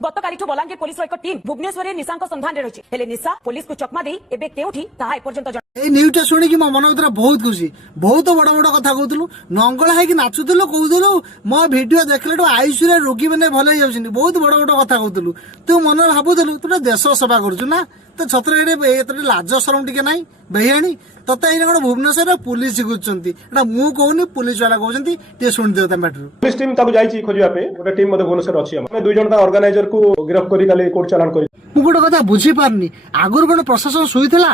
गतकालिठु Balangir police एक team Bhubaneswar निशा सन्धान में रही है निशा पुलिस को चकमा दे एबे केउठी ताहा एपर्यंत ए न्यूज शुणी मो मन भर बहुत खुशी बहुत बड़ बड़ कथा कहूलु नंगला है नाचुल कहूलु मो भिडियो देखल आयुष रोगी मैंने भल हो बहुत बड़ बड़ कथा कहूलु तू मन भावुलु तू देश सेवा करुना तो छतरे लाज सरम टे ना बेहियाणी तते कौन भुवनेश्वर पुलिस शिखुंट मु कहूनी पुलिस वाला कहते शुणी दियो मैटर पुलिस टीम जाइए खोजा गोटे टीम भुवनेश्वर अच्छी दुई जन ऑर्गेनाइजर को गिरफ्त कर कोर्ट चालान कर गोटे कथा बुझी पारनी आगुर कौन प्रशासन शुईला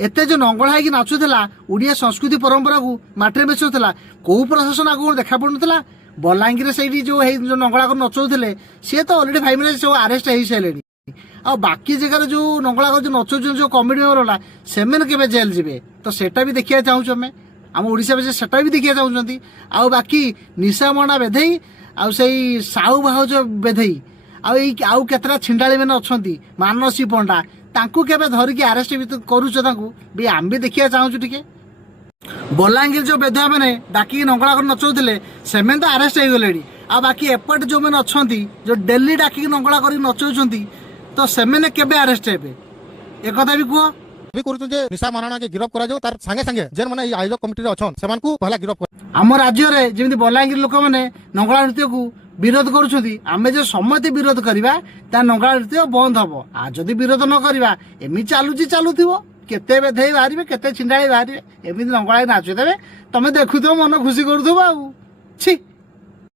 एते जो नंगला है नाचुला ओडिया संस्कृति परंपरा को माटे मिशुला कौ प्रशासन आगु देखा पड़ुला बलांगीर से जो नंगला को नचौले सी तो अलरेडी 5 मिनट सब अरेस्ट हो सारे आ बाकी जगह जो नंगला जो नचौन जो कमेडी मेम्बर से केवे जेल जी तो सेटा भी देखा चाहूँ आम आम ओडिशा में सेटा भी देखा चाहते आ बाकी निशा मणा बेधई आई साहू भाउज बेधई आउ केतरा छिंडाली मैंने अच्छा मानसी पंडा तांकू केबे धरिकी अरेस्ट भी करूछ भी आम भी देखिया चाहूँ टिके बलांगीर जो बेधुआ मैंने डाकी नंगला कर नचौले से तो अरेस्ट हो गले आ बाकी एपट जो मैंने अच्छा जो डेली डाकी नंगला कर नचौं तो से केबे अरेस्ट हे एक कथा भी कह भी करू जे निशा महाराणा के गिरफ्त करा जाओ तार संगे संगे जेन माने आयोजक कमिटी रे अछन सेमान को पहला गिरफ्त कर आम राज्य रे जेमि बलांगीर लोक माने नंगला नृत्य को विरोध करुछथि आमे जे सम्मति विरोध करिबा ता नंगला नृत्य बंद हबो आ जदि विरोध न करिबा एमि चालुथिबो केते बेधई बाहरिबे केते छिंडाई बाहरिबे एमि नंगला नाचु देबे तमे देखुथो मन खुशी करूथबो आ छी